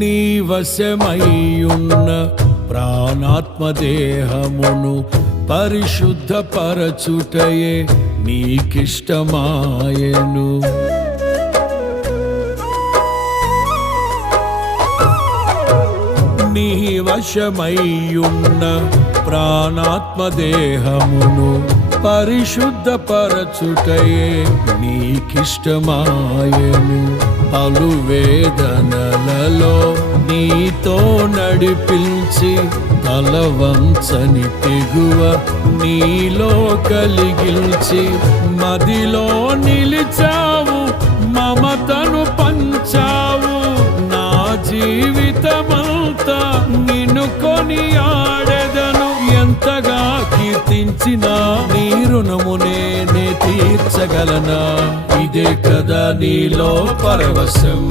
నీ వశమయ్యున్న ప్రాణాత్మదేహమును పరిశుద్ధపరచుటయే నీకిష్టమాయెను. నీ వశమయ్యున్న ప్రాణాత్మదేహమును పరిశుద్ధపరచుటయే నీకిష్టమాయెను. పలు వేదనలలో నీతో నడిపించి తలవంచని తెగువ నీలో కలిగిల్చి మదిలో నిలిచావు, మమతను పంచావు. నా జీవితమంతా నిన్ను కొనియాడెదను. ఎంతగా కీర్తించినా నీ రుణము నేనే తీర్చగలనా? ఇదే కదా నీలో పరవశం.